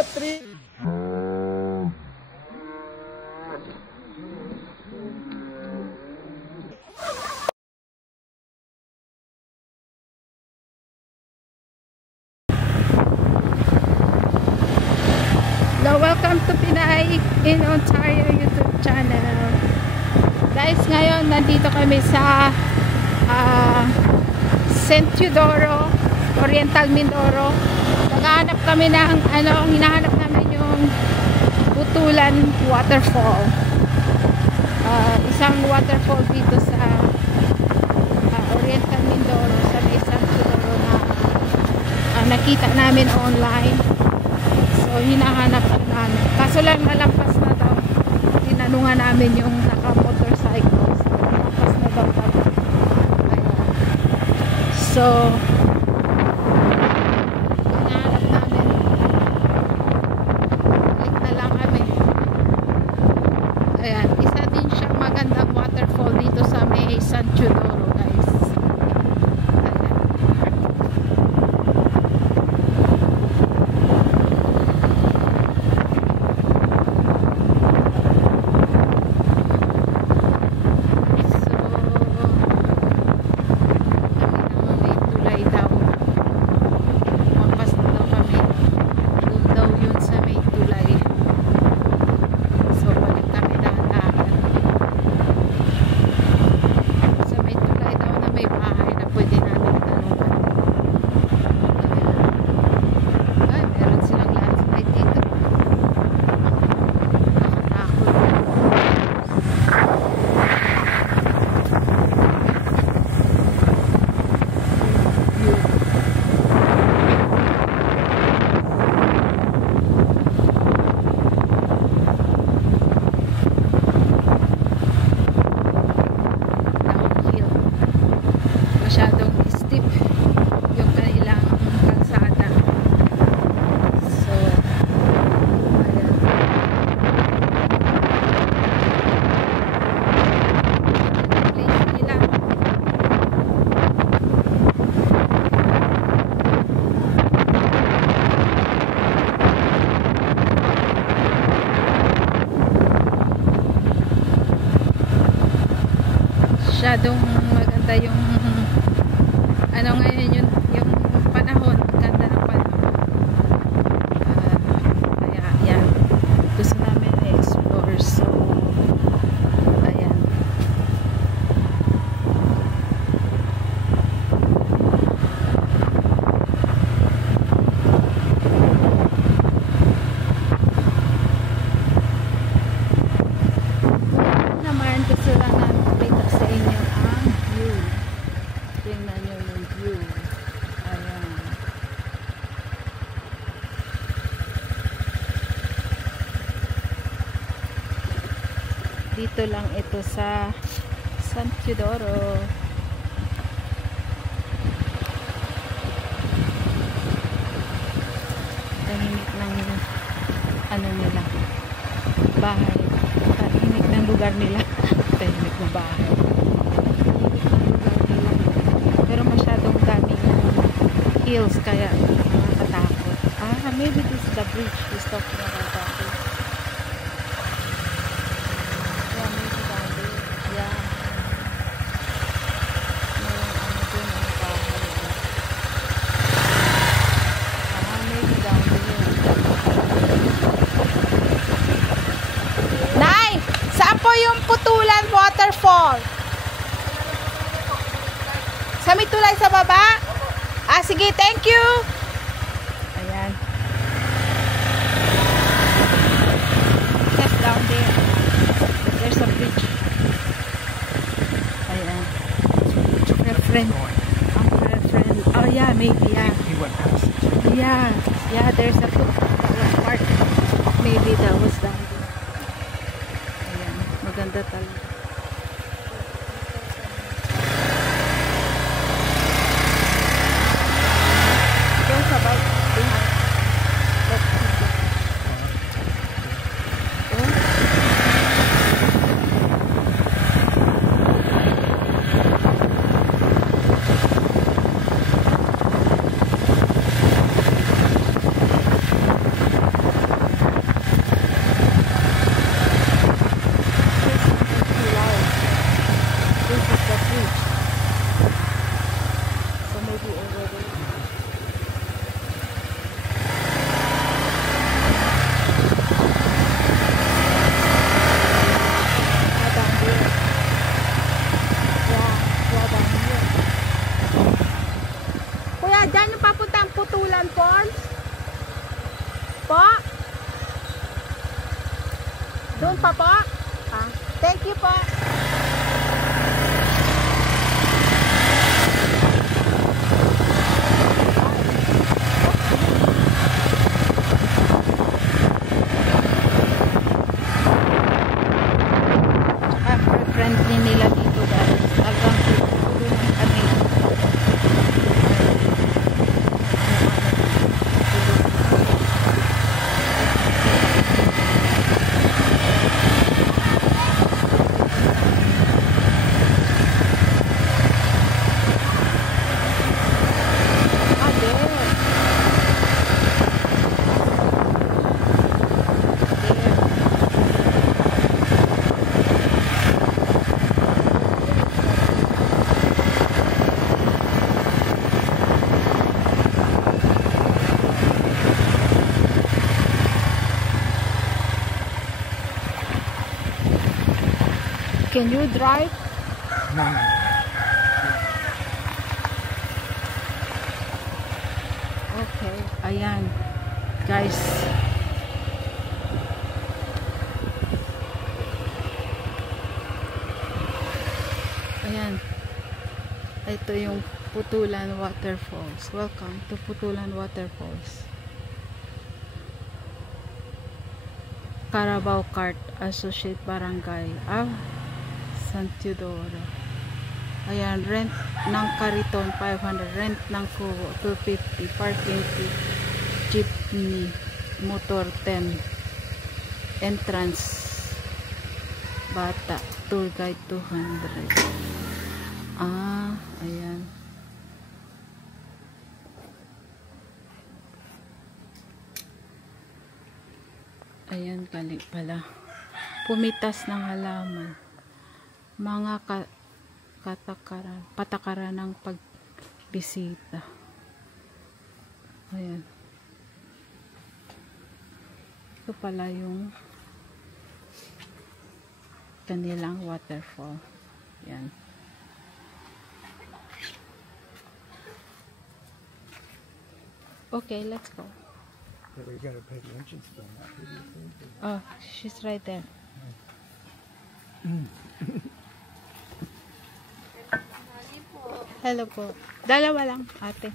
3. So, welcome to Pinay in Ontario YouTube channel. Guys, ngayon nandito kami sa St. Teodoro, Oriental Mindoro. Naghahanap kami ng hinahanap namin yung Butulan Waterfall. Isang waterfall dito sa Oriental Mindoro, sa may St. Teodoro na nakita namin online. So, hinahanap namin. Kaso lang nalampas na daw. Tinanungan namin yung naka-motorcycle. So, nalampas na daw kami. Ayan. So, hinahanap namin. Balik na lang kami. Ayan. Isa din siyang magandang waterfall dito sa may St. Teodoro, guys. Masyadong steep yung kanilang kalsada. So, ayan. Place nila. Masyadong maganda yung ngayon yung panahon, ganda ng panahon. Kaya yan, gusto namin i-explore. So ayan, naman gusto lang namin pakita sa inyo ang view. Tingnan nyo yung view. Ayan. Dito lang ito sa St. Teodoro. Tahimik ng nila. Bahay. Tahimik ng lugar nila. Tahimik ng bahay. Pero masyadong daming hills kaya nakakatakot. Maybe this is the bridge he's talking about that. Yeah, maybe down there. Yeah. Maybe down there. Nay! Saan po yung Butulan Waterfall? Sa may tulay sa baba? Sige, thank you. Ayan. Just down there. There's a bridge. Ayan. Her friend. Her friend. Oh yeah, maybe, yeah. He went past. Yeah. Yeah, there's a foot that was parked. Maybe that was down there. Ayan. Maganda talaga. About behind. friendly nila dito guys. Talagang tutulungan kami. Can you drive? No. Okay, ayan. Guys. Ayan. Ito yung Putulan Waterfalls. Welcome to Putulan Waterfalls. Carabao Cart Associate Barangay. San Teodoro. Ayan, rent ng kariton 500, rent ng kubo 250, parking fee, jeepney, motor 10, entrance bata, tour guide 200. Ayan. Ayan, galing pala. Pumitas ng halaman. Mga patakaran ng pagbisita. Ayan. Ito pala yung kanilang waterfall. Ayan. Okay, let's go. But we gotta pay the entrance bill now. Oh, she's right there. Hello po. Dalawa lang, ate.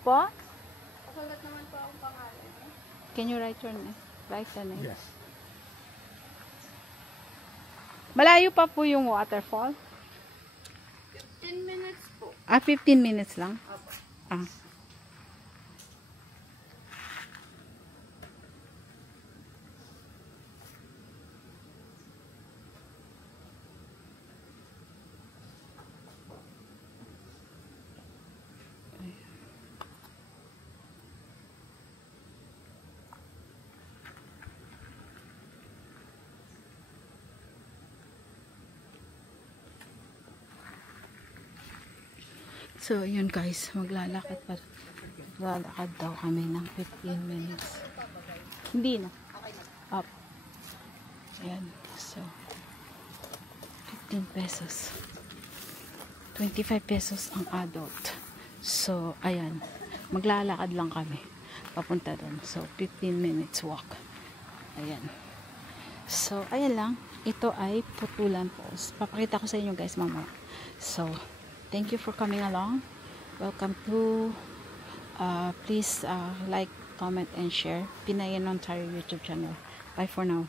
Po? Pasulat naman po ang pangalan. Can you write your name? Write the name. Yes. Malayo pa po yung waterfall? 15 minutes po. 15 minutes lang? Ah. So, yun guys, maglalakad daw kami ng 15 minutes. Hindi na. Up. Ayan. So, 15 pesos. 25 pesos ang adult. So, ayan. Maglalakad lang kami. Papunta doon. So, 15 minutes walk. Ayan. So, ayan lang. Ito ay Putulan Falls. Papakita ko sa inyo guys mamaya. So, thank you for coming along. Welcome to please like, comment, and share Pinayan Ontario YouTube channel. Bye for now.